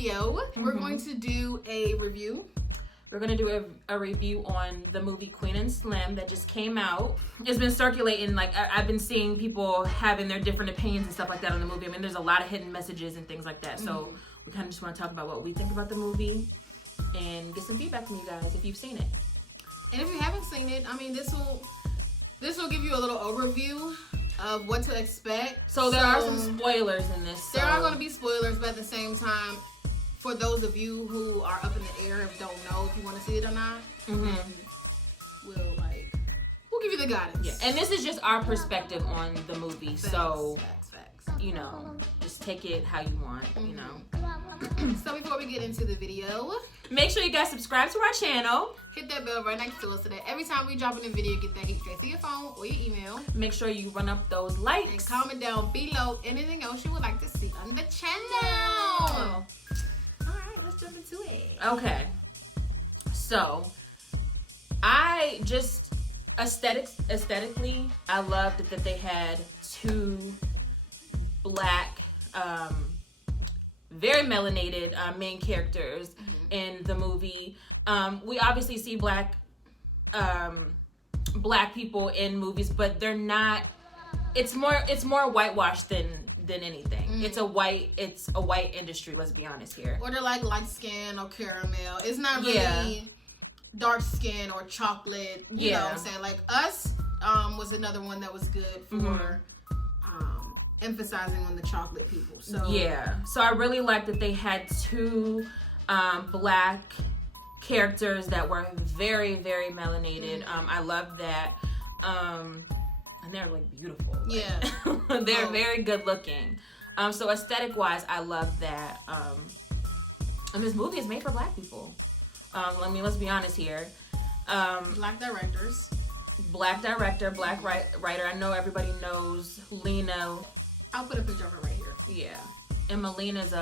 video. We're going to do a review. We're going to do a review on the movie Queen and Slim that just came out. It's been circulating, like, I've been seeing people having their different opinions and stuff like that on the movie. I mean, there's a lot of hidden messages and things like that. So we kind of just want to talk about what we think about the movie and get some feedback from you guys if you've seen it. And if you haven't seen it, I mean, this will give you a little overview of what to expect. So there are some spoilers in this. There are going to be spoilers, but at the same time, for those of you who are up in the air and don't know if you want to see it or not, we'll give you the guidance. Yeah, and this is just our perspective on the movie. Facts, so facts. You know, just take it how you want. You know. So before we get into the video, make sure you guys subscribe to our channel. Hit that bell right next to us so that every time we drop in a video, get that hit straight to your phone or your email. Make sure you run up those likes. And comment down below anything else you would like to see on the channel. Yeah. Alright, let's jump into it. Okay. So, I just, aesthetically, I loved that they had two black, very melanated main characters in the movie. We obviously see black people in movies, but they're not. It's more whitewashed than anything. It's a white industry. Let's be honest here. Or they're like light skin or caramel. It's not really dark skin or chocolate. You know what I'm saying? Like Us was another one that was good for emphasizing on the chocolate people. So so I really liked that they had two black characters that were very, very melanated. I love that. And they're like beautiful. They're very good looking. So aesthetic wise, I love that. And this movie is made for black people. Let's be honest here. Black directors. Black director, black writer. I know everybody knows Lena. I'll put a picture of her right here. Yeah. And Melina's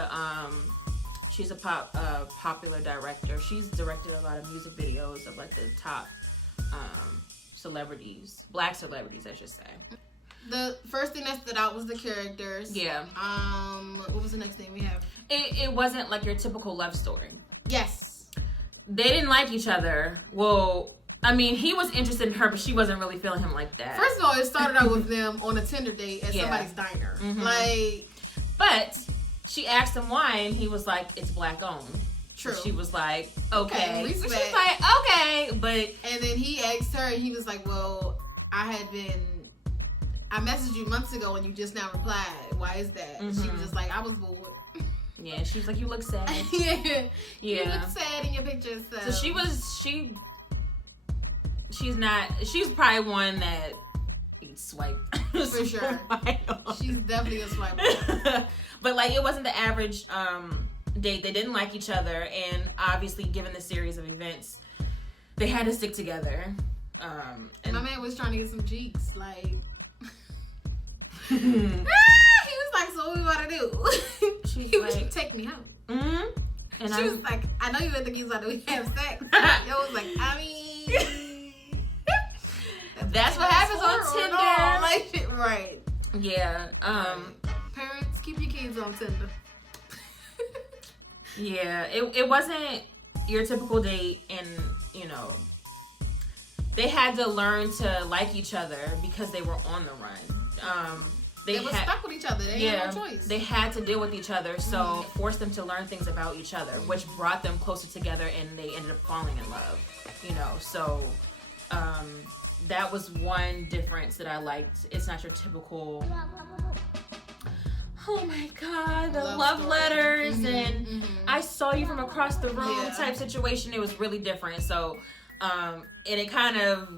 she's a popular director. She's directed a lot of music videos of like the top celebrities, black celebrities, I should say. The first thing that stood out was the characters. Yeah. What was the next thing we have? It wasn't like your typical love story. Yes. They didn't like each other. Well, I mean, he was interested in her, but she wasn't really feeling him like that. First of all, it started out with them on a Tinder date at somebody's diner. But she asked him why, and he was like, "It's black owned." True. So she was like, "Okay." Respect. She's like, "Okay," but and then he asked her, and he was like, "Well, I messaged you months ago, and you just now replied. Why is that?" She was just like, "I was bored." Yeah, she was like, "You look sad." You look sad in your pictures. So she's probably one that you could swipe. For sure. She's definitely a swipe. But like, it wasn't the average date. They didn't like each other, and obviously, given the series of events, they had to stick together. And my man was trying to get some cheeks, like he was like, "So what we about to do?" He was like, "Take me home." And she was like, "I know you didn't think you was about to have sex." Yo was like, "I mean, that's what happens on Tinder." Like, right? Yeah. Parents, keep your kids on Tinder. Yeah, it wasn't your typical date, and you know, they had to learn to like each other because they were on the run. They were stuck with each other. They had no choice. They had to deal with each other, so it forced them to learn things about each other, which brought them closer together, and they ended up falling in love. You know, so that was one difference that I liked. It's not your typical, oh my God, the love letters and I saw you from across the room type situation. It was really different. So, and it kind of,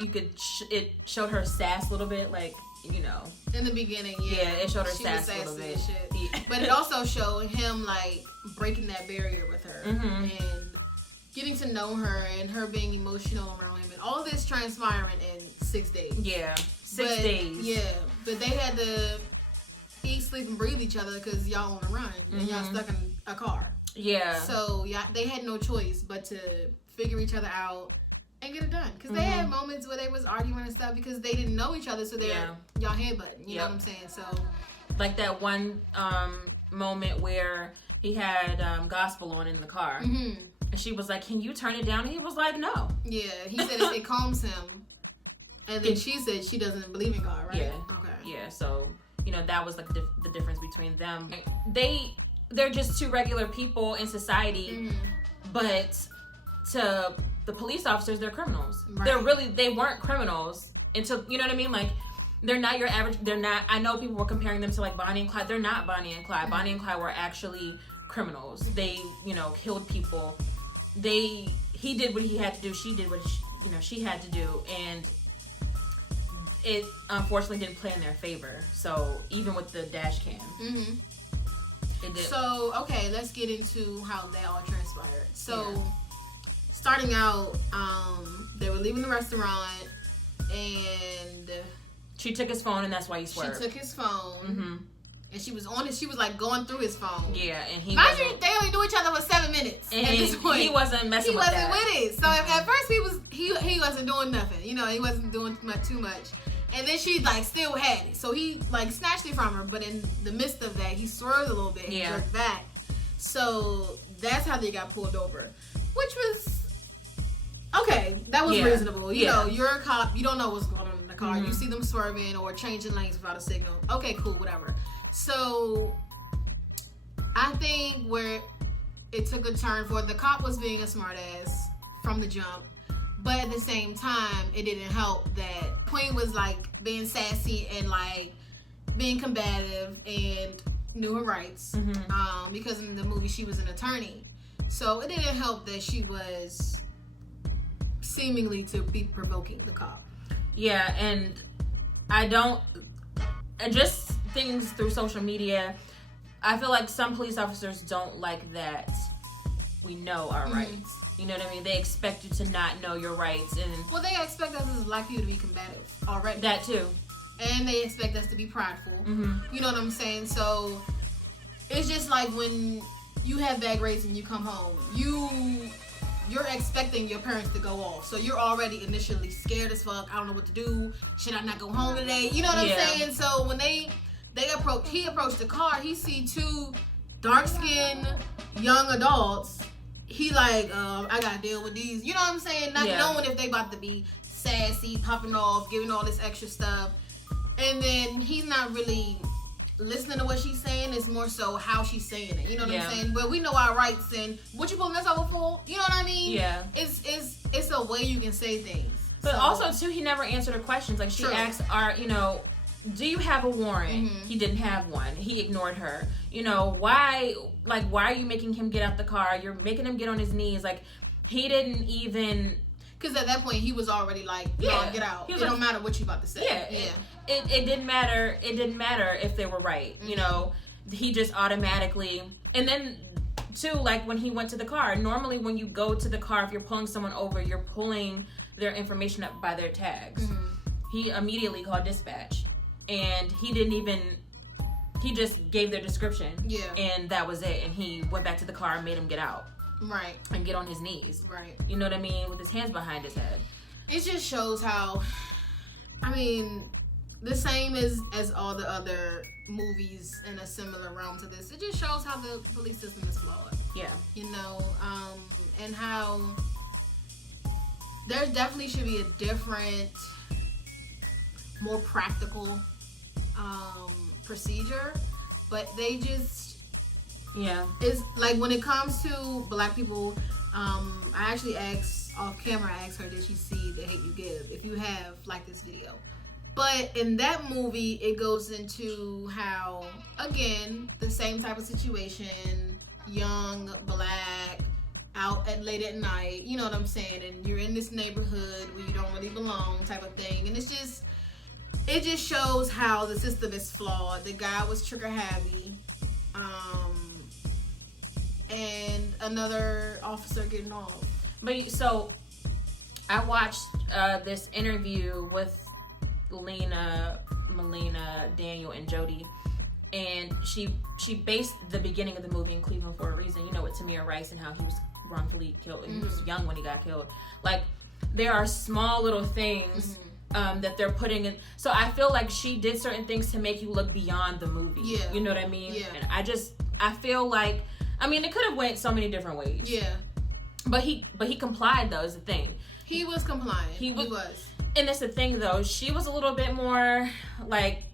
it showed her sass a little bit, like, you know. In the beginning, it showed her sass a little bit. But it also showed him, like, breaking that barrier with her and getting to know her and her being emotional around him and all this transpiring in 6 days. Yeah, 6 days. Yeah, but they had to eat, sleep, and breathe each other because y'all on a run and y'all stuck in a car. Yeah. So they had no choice but to figure each other out and get it done. Because they had moments where they was arguing and stuff because they didn't know each other, so y'all headbutting. You know what I'm saying? So, like that one moment where He had gospel on in the car. Mm-hmm. And she was like, can you turn it down? And he was like, no. Yeah, he said it calms him. And then she said she doesn't believe in God, right? Yeah. Okay. Yeah, so, that was like the difference between them. They're just two regular people in society, mm-hmm. but to the police officers, they're criminals. Right. They weren't criminals until, you know what I mean? Like, they're not your average, I know people were comparing them to like Bonnie and Clyde. They're not Bonnie and Clyde. Mm-hmm. Bonnie and Clyde were actually criminals. They, killed people. He did what he had to do. She did what she had to do. And it unfortunately didn't play in their favor. So even with the dash cam, mm-hmm. it did. So okay, let's get into how they all transpired. So starting out, they were leaving the restaurant, and she took his phone, and that's why he swerved. She took his phone, mm-hmm. and she was on it. She was like going through his phone. Yeah, and he. Mind you, they only knew each other for 7 minutes and at this point. He wasn't messing with that. He wasn't with it. So at first he wasn't doing nothing. He wasn't doing too much. And then she like still had it. So he like snatched it from her, but in the midst of that, he swerved a little bit and jerked back. So that's how they got pulled over, which was okay. That was reasonable. You know, you're a cop. You don't know what's going on in the car. Mm-hmm. You see them swerving or changing lanes without a signal. Okay, cool, whatever. So I think where it took a turn for the cop was being a smartass from the jump. But at the same time, it didn't help that Queen was like being sassy and like being combative and knew her rights. Mm-hmm. Because in the movie she was an attorney. So it didn't help that she was seemingly to be provoking the cop. Yeah, and just things through social media, I feel like some police officers don't like that we know our rights. You know what I mean? They expect you to not know your rights. Well, they expect us as black people to be combative already. That too. And they expect us to be prideful. Mm-hmm. You know what I'm saying? So it's just like when you have bad grades and you come home, you're expecting your parents to go off. So you're already initially scared as fuck. I don't know what to do. Should I not go home today? You know what I'm saying? So when he approached the car, he see two dark-skinned young adults. He like, I gotta deal with these. You know what I'm saying? Not knowing if they about to be sassy, popping off, giving all this extra stuff. And then he's not really listening to what she's saying. It's more so how she's saying it. You know what I'm saying? Well, we know our rights and what you pulling us over for? You know what I mean? Yeah. It's a way you can say things. But also, too, he never answered her questions. Like, she asked, do you have a warrant? Mm-hmm. He didn't have one. He ignored her. Why are you making him get out the car? You're making him get on his knees. Like, he didn't even... Because at that point, he was already like, get out. It don't matter what you about to say. Yeah. It didn't matter. It didn't matter if they were right. Mm-hmm. He just automatically... And then, too, like, when he went to the car, normally when you go to the car, if you're pulling someone over, you're pulling their information up by their tags. Mm-hmm. He immediately called dispatch. And he just gave their description. Yeah. And that was it. And he went back to the car and made him get out. Right. And get on his knees. Right. You know what I mean? With his hands behind his head. It just shows how, the same as all the other movies in a similar realm to this. It just shows how the police system is flawed. Yeah. And how there definitely should be a different, more practical procedure, but they just it's like when it comes to black people, I actually asked off camera, I asked her, did she see The Hate U Give? If you have, like this video. But in that movie, it goes into how, again, the same type of situation, young, black, out at late at night, you know what I'm saying, and you're in this neighborhood where you don't really belong type of thing, and it just shows how the system is flawed. The guy was trigger happy, and another officer getting off. But so, I watched this interview with Lena Molina, Daniel, and Jody, and she based the beginning of the movie in Cleveland for a reason. With Tamir Rice and how he was wrongfully killed, and he was young when he got killed. Like, there are small little things. Mm-hmm. That they're putting in. So I feel like she did certain things to make you look beyond the movie. Yeah. You know what I mean? Yeah. And I feel like I mean, it could have went so many different ways. Yeah. But he complied, though, is the thing. He was compliant. He was. And that's the thing, though. She was a little bit more, like,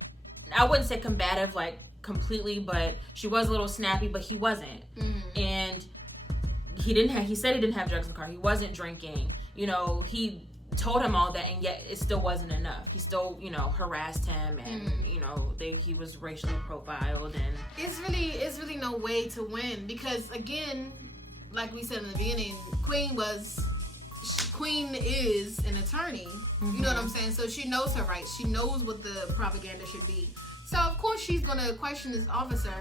I wouldn't say combative, like, completely, but she was a little snappy, but he wasn't. Mm-hmm. And he said he didn't have drugs in the car. He wasn't drinking. You know, he told him all that, and yet it still wasn't enough. He still, you know, harassed him, and you know, he was racially profiled, and it's really no way to win, because again, like we said in the beginning, Queen is an attorney. You know what I'm saying? So she knows her rights. She knows what the propaganda should be. So of course she's gonna question this officer.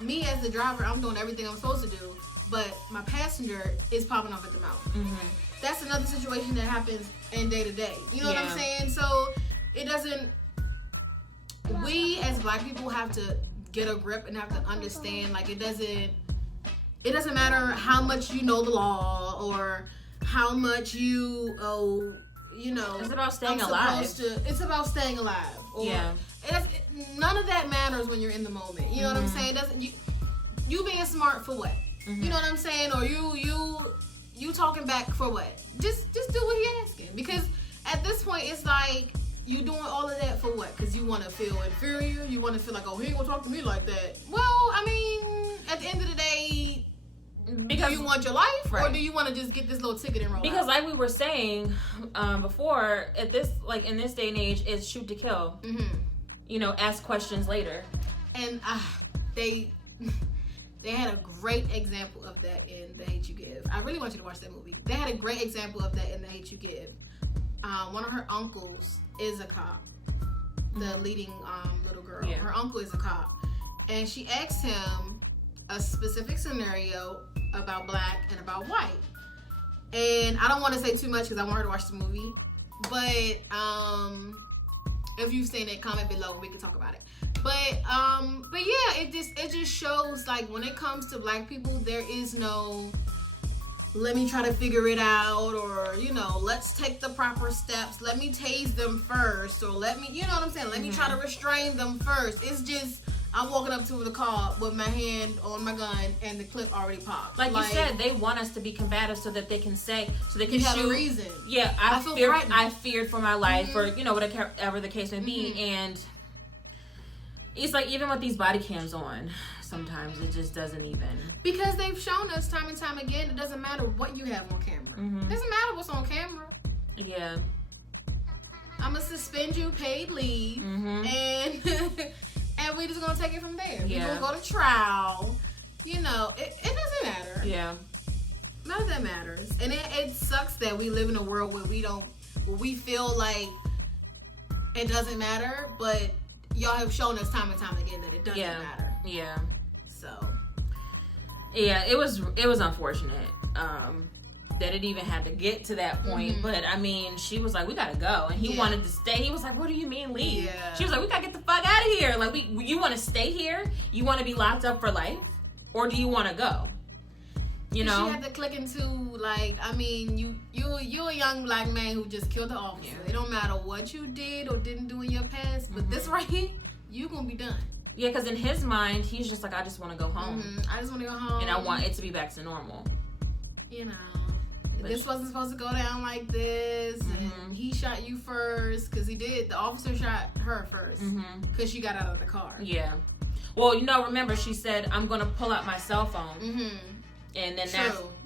Me as the driver, I'm doing everything I'm supposed to do, but my passenger is popping off at the mouth. That's another situation that happens in day to day. You know what I'm saying? So it doesn't. We as Black people have to get a grip and have to understand. Like it doesn't matter how much you know the law or how much you you know. It's about staying alive. It's about staying alive. Or none of that matters when you're in the moment. You know what I'm saying? You being smart for what? You know what I'm saying? Or you talking back for what? Just do what he asking. Because at this point, it's like, you doing all of that for what? Because you want to feel inferior? You want to feel like, oh, he ain't gonna talk to me like that. Well, I mean, at the end of the day, do you want your life? Right. Or do you want to just get this little ticket and roll Because out? like we were saying before, in this day and age, it's shoot to kill. You know, ask questions later. And they had a great example of that in The Hate You Give. I really want you to watch that movie. They had a great example of that in The Hate You Give. One of her uncles is a cop. The leading little girl. Yeah. Her uncle is a cop. And she asked him a specific scenario about Black and about white. And I don't want to say too much because I want her to watch the movie. But if you've seen it, comment below and we can talk about it. But yeah, it just shows, like, when it comes to Black people, there is no let me try to figure it out, or, you know, let's take the proper steps, let me tase them first, or let me, you know what I'm saying, let me try to restrain them first. It's just, I'm walking up to the car with my hand on my gun and the clip already popped. Like you said, they want us to be combative so that they can say, so they can shoot. Have a reason. Yeah, I feared for my life, or, you know, whatever the case may be. And it's like, even with these body cams on, sometimes it just doesn't even. Because they've shown us time and time again, it doesn't matter what you have on camera. It doesn't matter what's on camera. Yeah. I'm going to suspend you paid leave, and we're just going to take it from there. We're going to go to trial. You know, it doesn't matter. Yeah. None of that matters. And it sucks that we live in a world where we feel like it doesn't matter, but y'all have shown us time and time again that it doesn't matter. Yeah. So. Yeah, it was unfortunate that it even had to get to that point. But I mean, she was like, "We gotta go," and he wanted to stay. He was like, "What do you mean leave?" Yeah. She was like, "We gotta get the fuck out of here. Like, you want to stay here? You want to be locked up for life, or do you want to go?" You know. She had to click into, like, I mean, you a young Black man who just killed the officer. Yeah. It don't matter what you did or didn't do in your past, but this right here, you gonna be done. Yeah, because in his mind, he's just like, I just want to go home. I just want to go home. And I want it to be back to normal. You know, but this wasn't supposed to go down like this. And he shot you first, because he did. The officer shot her first, because she got out of the car. Yeah. Well, you know, remember, she said, I'm going to pull out my cell phone. And then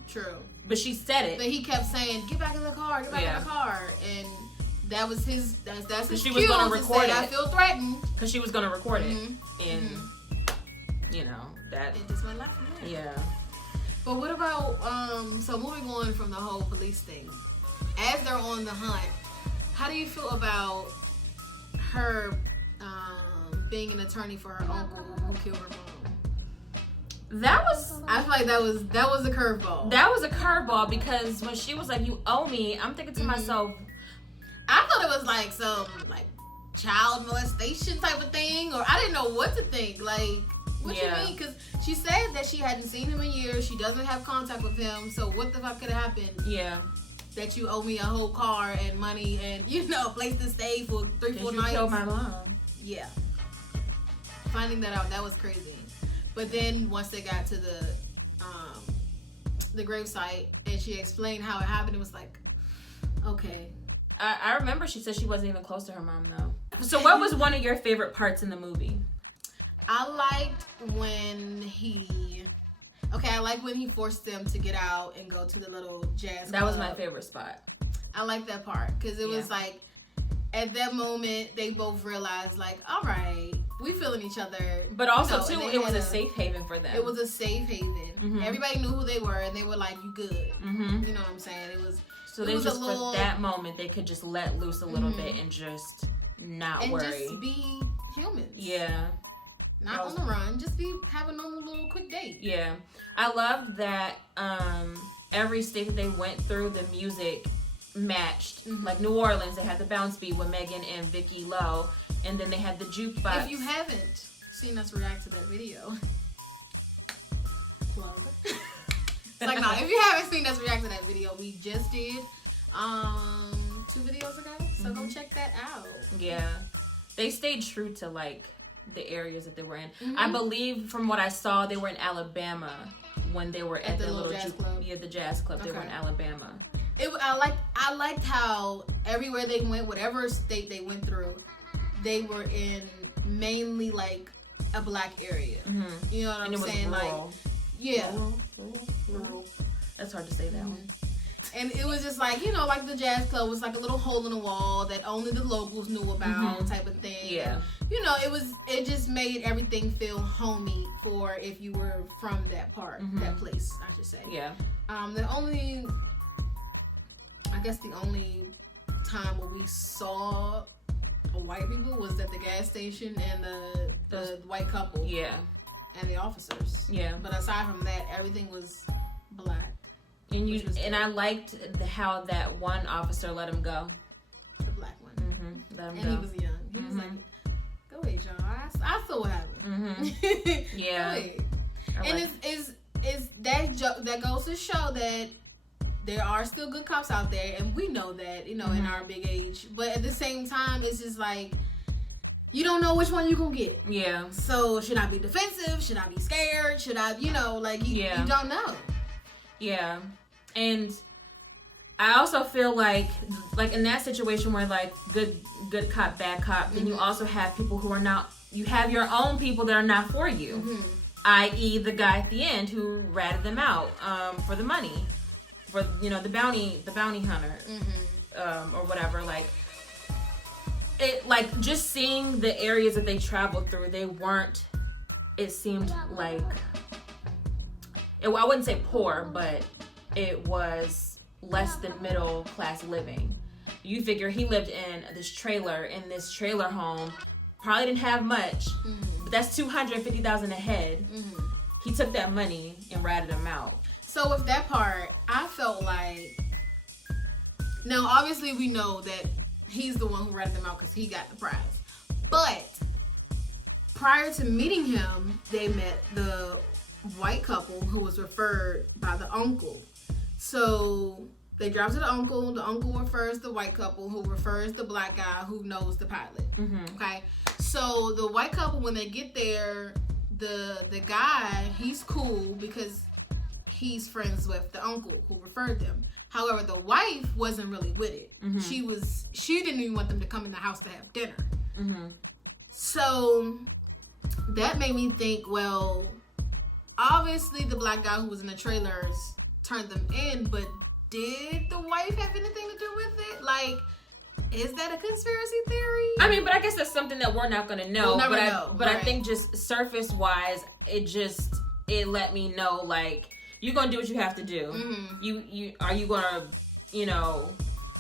True. But she said it. But he kept saying, get back in the car, get back in the car. And that was his, that's his she was going to record it. I feel threatened. Because she was going to record it. And, you know, that. It just went like that. Yeah. But what about, so moving on from the whole police thing, as they're on the hunt, how do you feel about her being an attorney for her uncle who killed her mom? I feel like that was a curveball. That was a curveball, because when she was like, "You owe me," I'm thinking to myself, I thought it was like some like child molestation type of thing, or I didn't know what to think. Like, what you mean? Because she said that she hadn't seen him in years. She doesn't have contact with him. So what the fuck could have happened? Yeah. That you owe me a whole car and money and, you know, a place to stay for 3-4 nights. You killed my mom. Yeah. Finding that out, that was crazy. But then once they got to the the gravesite, and she explained how it happened. It was like, okay. I remember she said she wasn't even close to her mom though. So what was one of your favorite parts in the movie? I liked when he forced them to get out and go to the little jazz club. That was my favorite spot. I like that part because it was like, at that moment, they both realized, like, all right, we feeling each other. But also, too, it was a safe haven for them. It was a safe haven. Mm-hmm. Everybody knew who they were, and they were like, you good. Mm-hmm. You know what I'm saying? So they just, for that moment, they could just let loose a little bit and just not worry. And just be humans. Yeah. Not on the run. Just have a normal little quick date. Yeah. I loved that every state that they went through, the music matched. Like New Orleans, they had the bounce beat with Megan and Vicky Lowe, and then they had the jukebox. If you haven't seen us react to that video, plug. It's like, no, if you haven't seen us react to that video, we just did 2 videos ago, so go check that out. Yeah, they stayed true to like the areas that they were in. I believe from what I saw, they were in Alabama when they were at the little jazz club. Yeah, the jazz club. Okay. They were in Alabama. I liked how everywhere they went, whatever state they went through, they were in mainly like a black area. You know what I'm saying? Rural. Like, yeah, rural. That's hard to say that one. And it was just like, you know, like the jazz club was like a little hole in the wall that only the locals knew about, type of thing. Yeah. And, you know, it just made everything feel homey for if you were from that part, that place, I should say. Yeah. The only time where we saw white people was at the gas station and the white couple. Yeah. And the officers. Yeah. But aside from that, everything was black. And I liked how that one officer let him go. The black one. Let him go. And he was young. He was like, go ahead, y'all. I saw what happened. Yeah. Go ahead. And it's that goes to show that there are still good cops out there, and we know that, you know, in our big age. But at the same time, it's just like, you don't know which one you're going to get. Yeah. So, should I be defensive? Should I be scared? Should I, you know, like, you don't know. Yeah. And I also feel like in that situation where, like, good cop, bad cop, then you also have people who are not, you have your own people that are not for you. I.e. the guy at the end who ratted them out for the money. For, you know, the bounty hunter, or whatever. Like, it, like, just seeing the areas that they traveled through, they weren't. It seemed like, I wouldn't say poor, but it was less than middle class living. You figure he lived in this trailer home, probably didn't have much, but that's $250,000 a head. He took that money and ratted them out. So with that part, I felt like, now obviously we know that he's the one who ratted them out because he got the prize. But prior to meeting him, they met the white couple who was referred by the uncle. So they drive to the uncle refers the white couple who refers the black guy who knows the pilot. Okay? So the white couple, when they get there, the guy, he's cool because he's friends with the uncle who referred them. However, the wife wasn't really with it. She didn't even want them to come in the house to have dinner. So that made me think, well, obviously the black guy who was in the trailers turned them in, but did the wife have anything to do with it? Like, is that a conspiracy theory? I mean, but I guess that's something that we're not gonna know. But I think just surface wise, it let me know, like, you're gonna do what you have to do. You gonna, you know,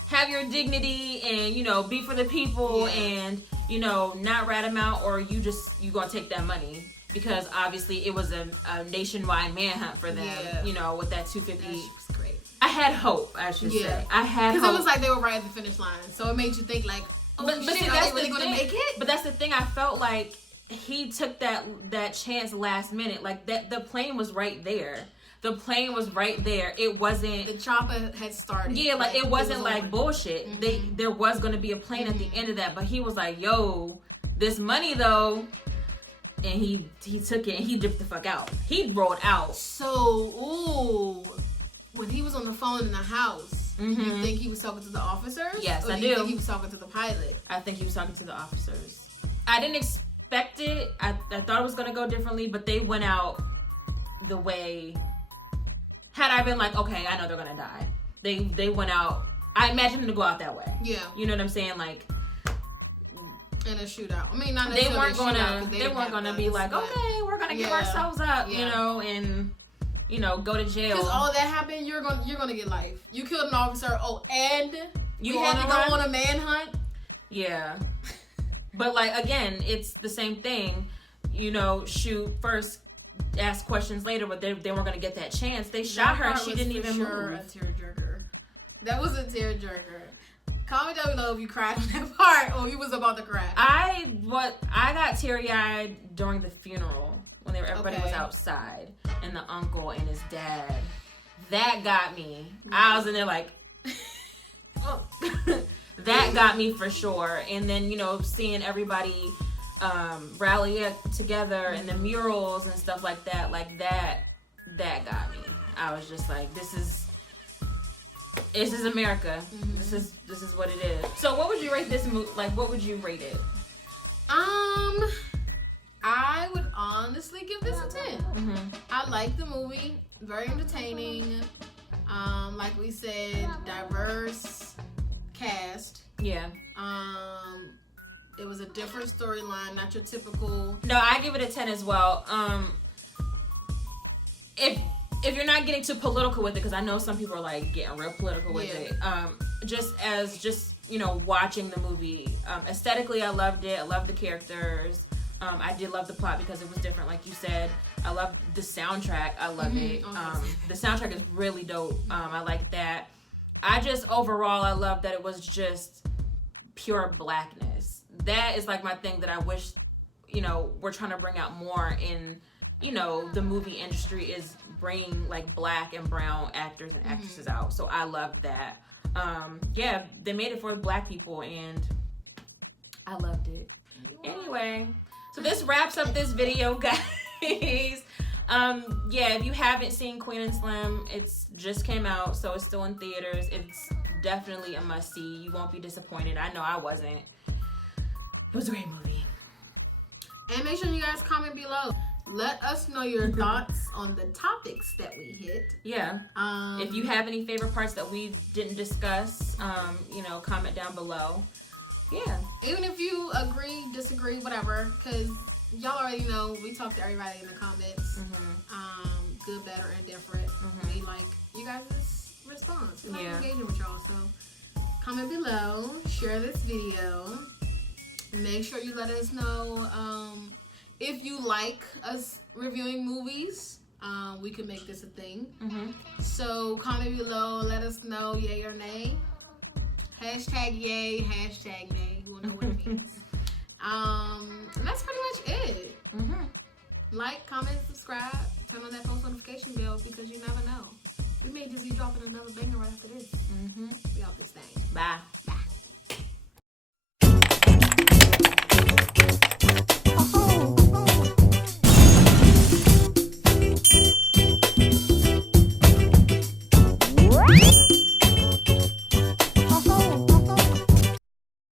have your dignity and, you know, be for the people and, you know, not rat them out, or you gonna take that money because obviously it was a nationwide manhunt for them. You know, with that 250. That was great. I had hope, I should say. I had hope. Because it was like they were right at the finish line, so it made you think like, oh, but shit, are they really gonna make it? But that's the thing. I felt like he took that chance last minute. Like that, the plane was right there. The plane was right there. It wasn't. The chopper had started. Yeah, like it wasn't like bullshit. There was going to be a plane at the end of that, but he was like, "Yo, this money though," and he took it and he dipped the fuck out. He rolled out. So the phone in the house, you think he was talking to the officers? Yes, or I do. You think he was talking to the pilot? I think he was talking to the officers. I didn't expect it. I thought it was going to go differently, but they went out the way... Had I been like, okay, I know they're going to die. They went out... I imagined them to go out that way. Yeah. You know what I'm saying? Like... In a shootout. I mean, not they necessarily weren't gonna be like, okay, we're gonna give ourselves up, you know, and go to jail. Because all that happened, you're gonna get life. You killed an officer. Oh, and you had to go on a manhunt. Yeah, but like again, it's the same thing. Shoot first, ask questions later, but they weren't gonna get that chance. They shot her, and she didn't even move. A tearjerker. That was a tearjerker. Comment down below if you cried on that part or you was about to cry. I got teary-eyed during the funeral when everybody was outside and the uncle and his dad. That got me. I was in there like, oh. That got me for sure. And then seeing everybody rally together and the murals and stuff like that, that got me. I was just like, this is America. Mm-hmm. This is what it is. So what would you rate this movie? Like, what would you rate it? I would honestly give this a 10. Mm-hmm. I like the movie. Very entertaining. Like we said, diverse cast. Yeah. It was a different storyline, not your typical. No, I give it a 10 as well. If you're not getting too political with it, because I know some people are like getting real political with it. Just watching the movie, aesthetically, I loved it. I loved the characters. I did love the plot because it was different, like you said. I love the soundtrack. I love it. The soundtrack is really dope. I like that. Overall, I love that it was just pure blackness. That is like my thing that I wish, we're trying to bring out more in, the movie industry is bringing like black and brown actors and actresses out. So I love that. They made it for black people and I loved it. Anyway, so this wraps up this video, guys. If you haven't seen Queen and Slim, it's just came out, so it's still in theaters. It's definitely a must-see. You won't be disappointed. I know I wasn't. It was a great movie. And make sure you guys comment below. Let us know your thoughts on the topics that we hit. Yeah. If you have any favorite parts that we didn't discuss, comment down below. Yeah. Even if you agree, disagree, whatever, because y'all already know we talk to everybody in the comments. Good, bad, or indifferent. We like you guys' response. We like engaging with y'all. So comment below, share this video. Make sure you let us know if you like us reviewing movies. We could make this a thing. So comment below, let us know yay or nay. Hashtag yay, hashtag nay. You will know what it means. And that's pretty much it. Like, comment, subscribe, turn on that post notification bell because you never know. We may just be dropping another banger right after this. We out this thing. Bye.